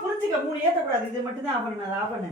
புரிஞ்சுக்க மூணு ஏத்தக்கூடாது. இது மட்டும் தான் ஆஃப் பண்ணு.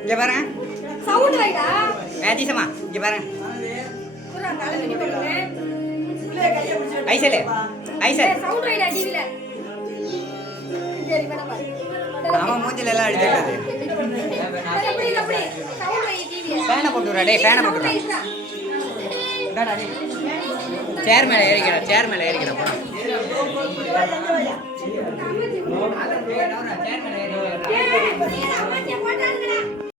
இங்க பாரு சவுண்ட் வைடா மேஜிசமா இங்க பாரு ஐசலே ஐசல் சவுண்ட் வைடா டிவில சரி மேடம் பாரு ஆமா மூஞ்சில எல்லாம் அடிச்சிட்டாரு அப்படி சவுண்ட் வை டிவில ஃபேனை போட்டுறா டேய் ஃபேனை போட்டுறா டடா டேய் சேர் மேல ஏறிக்கடா சேர் மேல ஏறிக்கடா போ சேர் மேல ஏறிக்கடா